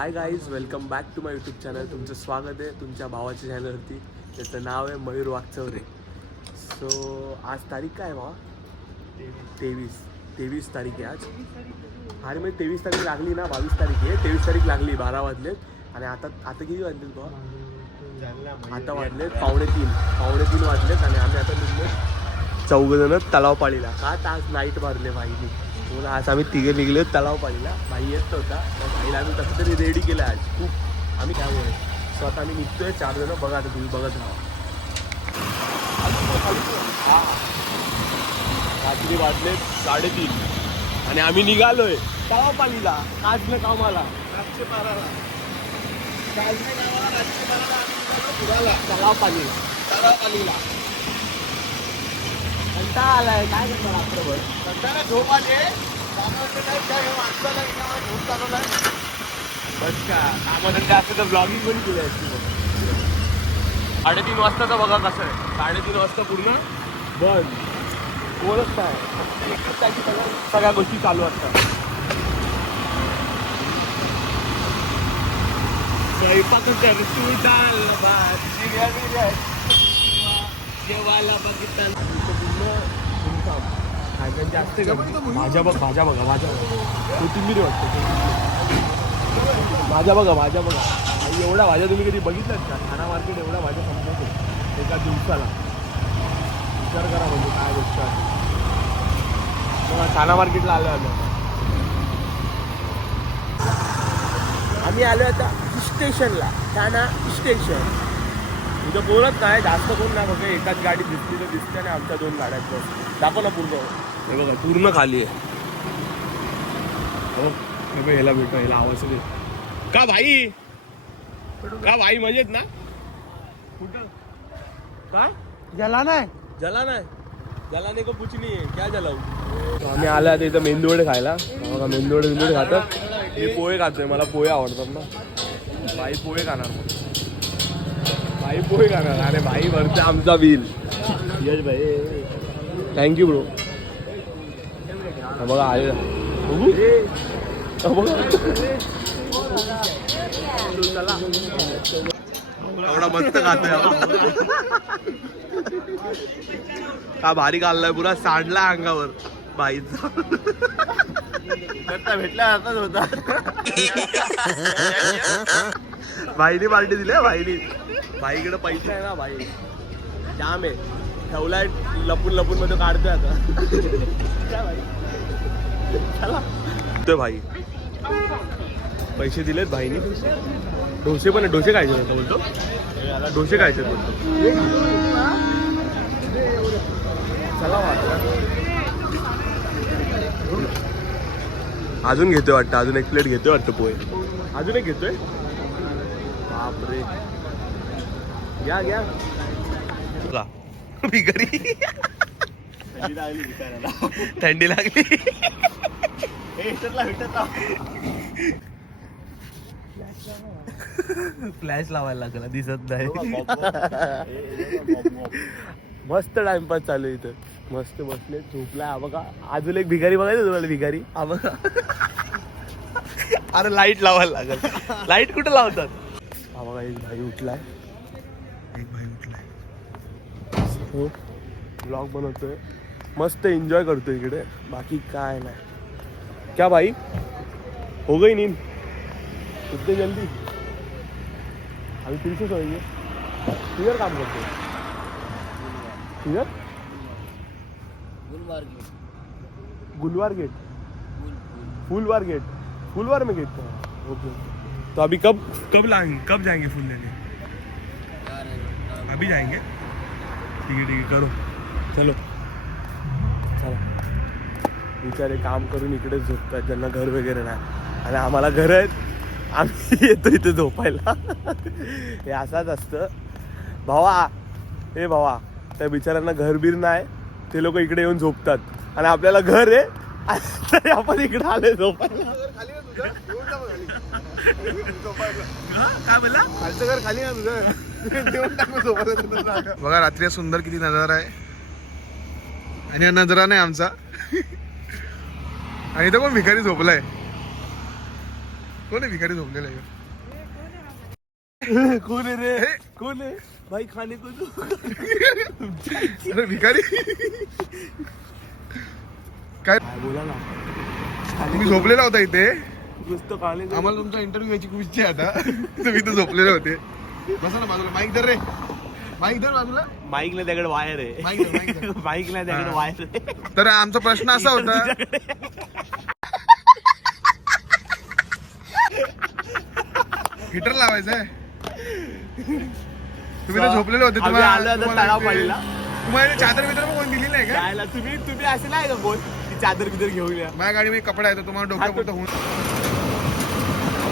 High guys, welcome back to my YouTube channel. तुमचं स्वागत आहे तुमच्या भावाच्या चॅनलवरती. त्याचं नाव आहे मयूर वागचौरे. सो आज तारीख काय भावा? 23 तारीख आहे आज. अरे म्हणजे 23 तारीख लागली ना, 22 तारीख आहे. 23 तारीख लागली, 12 वाजलेत. आणि आता किती वाजलेत भावा? आता वाजलेत पावणे तीन वाजलेत. आणि आम्ही आता निघलो चौघजण तलावपाळीला. का आज नाईट मारले भाईनी. बोला आज आम्ही तिघे निघले तलावपाळीला. भाई येत नव्हता, भाईला आम्ही कसं तरी रेडी केलं आज खूप. आम्ही काय बोलतो स्वतः आम्ही निघतोय 4 जण. बघा आता तुम्ही बघत राहा. रात्री वाजले 3:30 आणि आम्ही निघालोय तलावपाळीला. काजने कामाला तलावपाळीला कंटाळा आलाय. काय करणार रात्रभर? कंटाळा झोप आले. बस का कामाला जास्त तर ब्लॉगिंग पण केली असती. 3:30 वाजताचा बघा कसं आहे. 3:30 वाजता पूर्ण बंद, कोणच नाही. त्याची सगळ्या गोष्टी चालू असतात. स्वयंपाकाच्या ऋतू डाल भात जेवायला बघितलं जास्त. भाज्या बघा कोथिंबीर वाटतं. भाज्या बघा एवढ्या भाज्या तुम्ही कधी बघितल्यात का? ठाणा मार्केट एवढ्या भाज्या संपवतो एका दिवसाला. विचार करा म्हणजे काय गोष्ट आहे. ठाणा मार्केटला आलो आम्ही आलो आता स्टेशनला. ठाणा स्टेशन इथं बोलत नाही जास्त कोण नाही. बघा एकाच गाडी दिसली तर दिसते आणि आमच्या 2 गाड्यात बस. दाखव ना पूर्ण. हे बघा पूर्ण खाली आहे. हो ह्याला भेटतो, ह्याला आवाज दे. का भाई मजेत ना? कुठं का जलाने को कुछ नहीं है. क्या जलाऊ? आम्ही आल्या आता इथं मेंदूवडे खायला. बघा मेंदूवडे खातात. मी पोहे खातोय, मला पोहे आवडतात ना. भाई पोहे खाणार आणि भाई भरते आमचा बिल. यश भाई थँक्यू ब्रो. बघा आले एवढा मस्त खातोय. का भारी खाल्लाय, पुरा सांडला अंगावर बाईचा. भेटला आताच होता. भाईनी पार्टी दिली. भाईकडे पैसा आहे ना. भाई जाम आहे, ठेवलाय लपून मध्ये काढतोय आता. चला तो भाई पैसे दिलेत भाईनी. डोसे पण आहे. डोसे खायचे होतं बोलतो. डोसे खायचे बोलतो. चला अजून घेतोय वाटतं. अजून एक प्लेट घेतोय वाटतं पोहे. अजून एक घेतोय. बापरे घ्या का भिकारी. थंडी लागली. फ्लॅश लावायला लागला, दिसत नाही. मस्त टाइमपास चालू आहे इथं. मस्त बसले झोपलाय. बघा अजून एक भिकारी बघायचं तुम्हाला. भिकारी बघा. अरे लाईट लावायला लागल. लाईट कुठे लावतात? हा बघा एक भाई उठलाय. हो ब्लॉग बनवतोय. मस्त एन्जॉय करतोय इकडे. बाकी काय नाही. क्या भाई हो गई नींद इतने जल्दी? अभी फिर से सोएंगे. किधर काम करते हो? किधर? गुलवार गेट. फुलवार में गेट का. ओके. तो अभी कब जाएंगे फूल लेने? अभी जाएंगे. ठीक है करो. चलो बिचारे काम करून इकडे झोपतात, ज्यांना घर वगैरे नाही. आणि आम्हाला घर आहेत, आम्ही येतो इथे झोपायला. हे असंच असतं भावा. त्या बिचाऱ्यांना घरबीर नाही, ते लोक इकडे येऊन झोपतात. आणि आपल्याला घर आहे तरी आपण इकडे आले झोपायला. काय बोलला? खालचं घर खाली ना तुझं. बघा रात्री सुंदर किती नजारा आहे. आणि नजरा नाही आमचा. आणि इथं पण भिकारी झोपलाय. कोण आहे भिकारी झोपलेला आहे? कोण आहे रे? कोण आहे भाई? खाने को दो. अरे भिकारी काय बोला ना. तुम्ही झोपलेला होता इथे? नुसतं खाणे. आम्हाला तुमचा इंटरव्ह्यू घ्यायची खूप इच्छा आहे आता. तुम्ही इथे झोपलेले होते. बसा ना बाजूला. माईक धर रे. माईक धर बाजूला. माईकला त्याकडे वायर आहे. माईकला त्याकडे वायर आहे. तर आमचा प्रश्न असा होता, हिटर लावायचं आहे. तुम्ही तर झोपलेले होते. तुम्हाला चादर बिदर पण कोण दिली नाही का? तुम्ही असं नाही का बोल की चादर बिदर घेऊन या. माझ्या गाडीमध्ये कपडा आहे, तुम्हाला डोक्यापुरतं होऊन.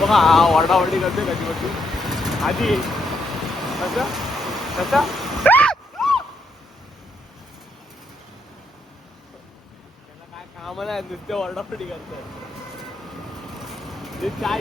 बघा हा ओरडाओरडी करते कधी कधी. आधी कसं कसं काय काम नाही, नुसते ओरडाओरडी करतात. ते काय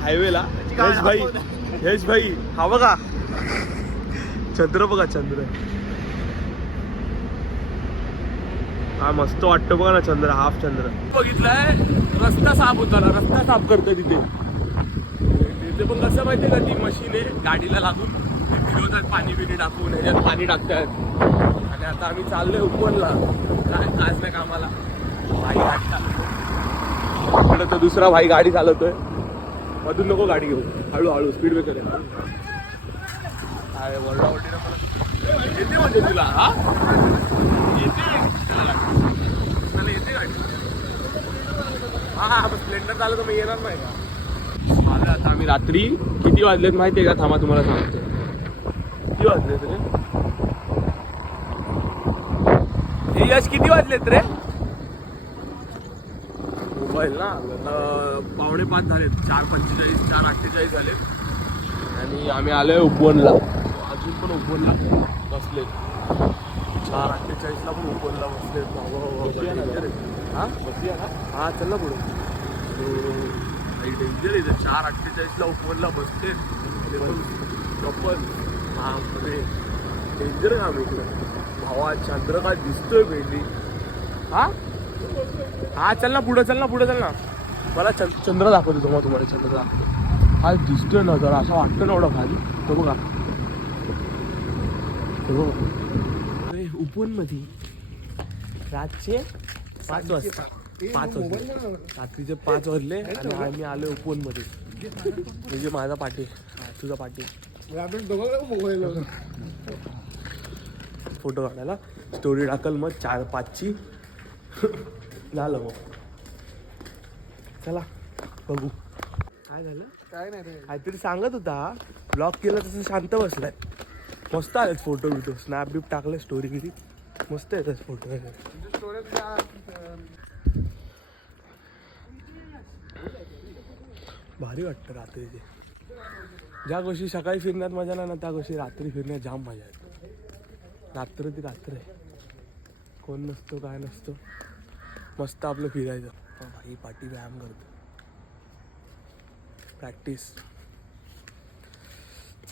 हायवेला यश भाई हा बघा चंद्र बघा चंद्र. हा मस्त वाटतं बघा ना चंद्र. हाफ चंद्र बघितलाय. रस्ता साफ होता ना, रस्ता साफ करतोय तिथे. तिथे पण कसं माहितीये का, ती मशीन आहे गाडीला लागून ते फिरवतात, पाणी बिणी टाकून ह्याच्यात पाणी टाकतात. आणि आता आम्ही चाललोय उपवनला. काय आज नाही कामाला. भाई गाडी चालवतोय इकडे, तर दुसरा भाई गाडी चालवतोय. मधून नको गाडी घेऊ, हळूहळू स्पीड ब्रेकर आहे. येते म्हणजे तुला हा येते गाडी. हा स्प्लेंडर चालू तर मग येणार नाही का? आलं आता आम्ही. रात्री किती वाजलेत माहितीये का? थांबा तुम्हाला सांगतो. किती वाजले रे हे यश? किती वाजलेत रे? मोबाईल ना 4:45 झालेत. 4:45 4:48 झालेत. आणि आम्ही आलोय उपवनला. अजून पण उपवनला बसले. 4:48 ला पण उपवनला बसले. हा हा चल ना पुढे. डेंजर आहे. 4:48 ला उपवनला बसते कपल. हा डेंजर काम इकडे. भावा चंद्र काय दिसतोय भेंडी. हा हा चल ना पुढे, चल ना पुढे, चल ना. मला चंद्र दाखवतो तुम्हाला. तुम्हाला चंद्र हा दिसतोय ना जरा, असं वाटतं ना एवढं खाली. तो बघा अरे उपवन मध्ये रातचे 5 वाजता. 5 वाजले रात्रीचे 5 वाजले आणि आम्ही आलोय उपवन मध्ये. म्हणजे माझा पाठी, तुझा पाठी. फोटो काढायला स्टोरी टाकल मग 4-5ची. झालं मग. चला बघू काय झालं. काय नाही रे. काहीतरी सांगत होता. ब्लॉग केला तसं शांत बसलाय. मस्त आलेत फोटो बिटो. स्नॅप बिप टाकले स्टोरी किती मस्त येतात फोटो. भारी वाटतं रात्रीचे. ज्या गोष्टी सकाळी फिरण्यात मजा नाही ना, त्या गोष्टी रात्री फिरण्यात जाम मजा येते. रात्र ती रात्र आहे. कोण नसतो काय नसतो. मस्त आपलं फिरायचं. भाई पाठी व्यायाम करतो. प्रॅक्टिस.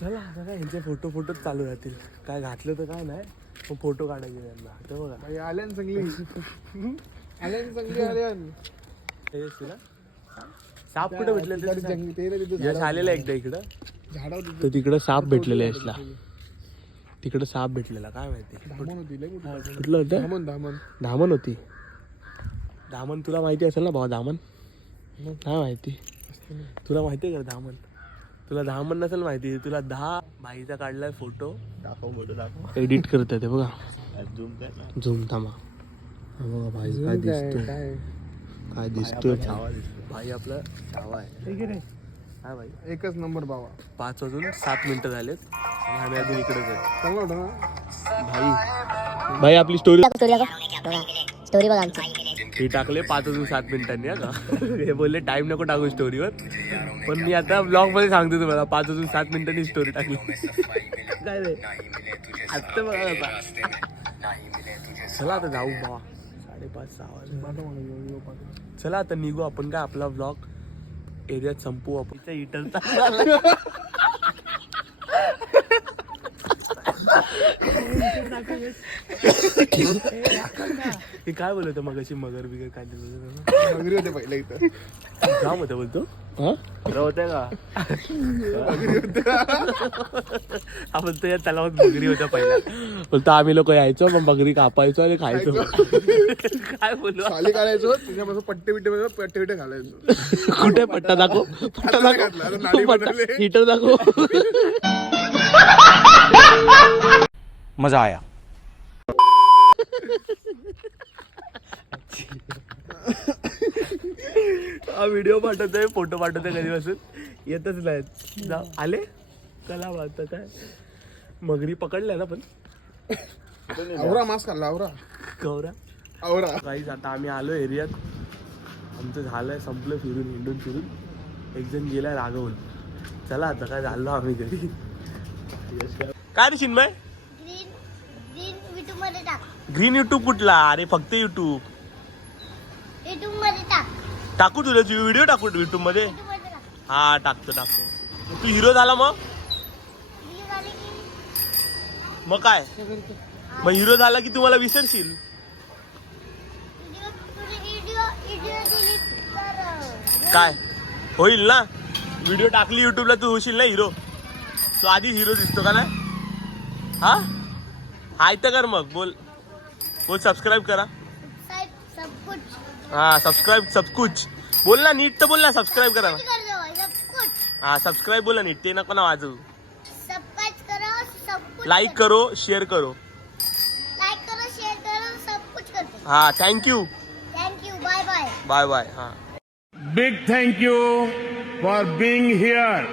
चला आता काय ह्यांचे फोटो चालू राहतील. काय घातलं तर काय नाही, पण फोटो काढायचे त्यांना. तर बघा आल्यान चांगली. आल्यान चांगली आल्यान. साप कुठे भेटले? यश आलेला एकदा इकडं. तर तिकडं साप भेटलेला यशला. तिकडं साप भेटलेला. काय माहिती कुठलं होतं? धामण होती. धामण तुला माहिती असेल ना भावा? धामण काय माहिती तुला? माहिती आहे का धामण? तुला धामण नसेल माहिती. तुला 10 भाईचा काढलाय फोटो. दाखव एडिट करतात ते बघा. झूम थांबा. बघा भाई काय दिसतोय. काय दिसतोय भाई. आपला छावा आहे. हा भाई एकच नंबर बाबा. 5 वाजून 7 मिनिटं झालेत आणि आम्ही अजून इकडेच आहे. चांगलं होतं ना भाई. भाई आपली स्टोरी बघा आमची. हे टाकले 5 वाजून 7 मिनिटांनी. हा का हे बोलले टाइम नको टाकू स्टोरीवर. पण मी आता ब्लॉग मध्ये सांगतो तुम्हाला 5 वाजून 7 मिनिटांनी स्टोरी टाकली. काय रे आत्ता बघा आता. चला आता जाऊ भावा. 5:30-6 वाजता. चला आता निघू आपण. काय आपला ब्लॉग एरियात संपू आपण. इथं हे काय बोलत मग अशी मगर बिगर काय मगरी होते पहिला इथं. जाम होतं बोलतो खरं होतंय का आपण तर या तलावात मगरी होत्या पहिला. बोलतो आम्ही लोक यायचो मग मगरी कापायचो आणि खायचो. काय बोलू खाली काढायचो त्याच्यापासून पट्टे बिट्टे घालायचो. कुठे पट्टा दाखव. पट्टा आता नाली दाखव बनवली. हिटर दाखव. मजा आया. हा व्हिडिओ पाठवतोय फोटो पाठवतोय कधीपासून येतच नाहीत. जा आले चला आता काय मगरी पकडल्या ना पण आवरा मास्क खाल्ला आवरा गौरा आवरा. काहीच. आता आम्ही आलो एरियात. आमचं झालंय संपलं फिरून हिंडून फिरून. एक जण गेलाय रागवून. चला आता काय झालो आम्ही घरी. काय रे चिन्मय ग्रीन ग्रीन युट्यूब मध्ये टाक. ग्रीन युट्यूब कुठला. अरे फक्त युट्यूब युट्यूब मध्ये टाक. टाकू तुला व्हिडिओ टाकू युट्यूब मध्ये. युट्यूब मध्ये टाक. हा टाकतो. तू हिरो झाला मग व्हिडिओ झाले की मग काय मग हिरो झाला की तुम्हाला विसरशील. व्हिडिओ व्हिडिओ व्हिडिओ डिलीट कर. काय होईल ना. व्हिडिओ टाकली युट्यूबला तू होशील ना हिरो. तो आधी हिरो दिसतो का नाही. हा हाय तर कर मग. बोल सबस्क्राईब करा. सब कुछ हा सबस्क्राईब सब कुछ बोल ना नीट तर बोल ना. सबस्क्राईब करा ना. कर दो. सब कुछ हा सबस्क्राईब बोला नीट. ते नको ना वाजू. सबस्क्राइब करो. सब कुछ लाईक करो शेअर करो. लाइक करो शेयर करो सब कुछ करते. हा thank you thank you. Bye bye. Bye bye. हा Big thank you for being here.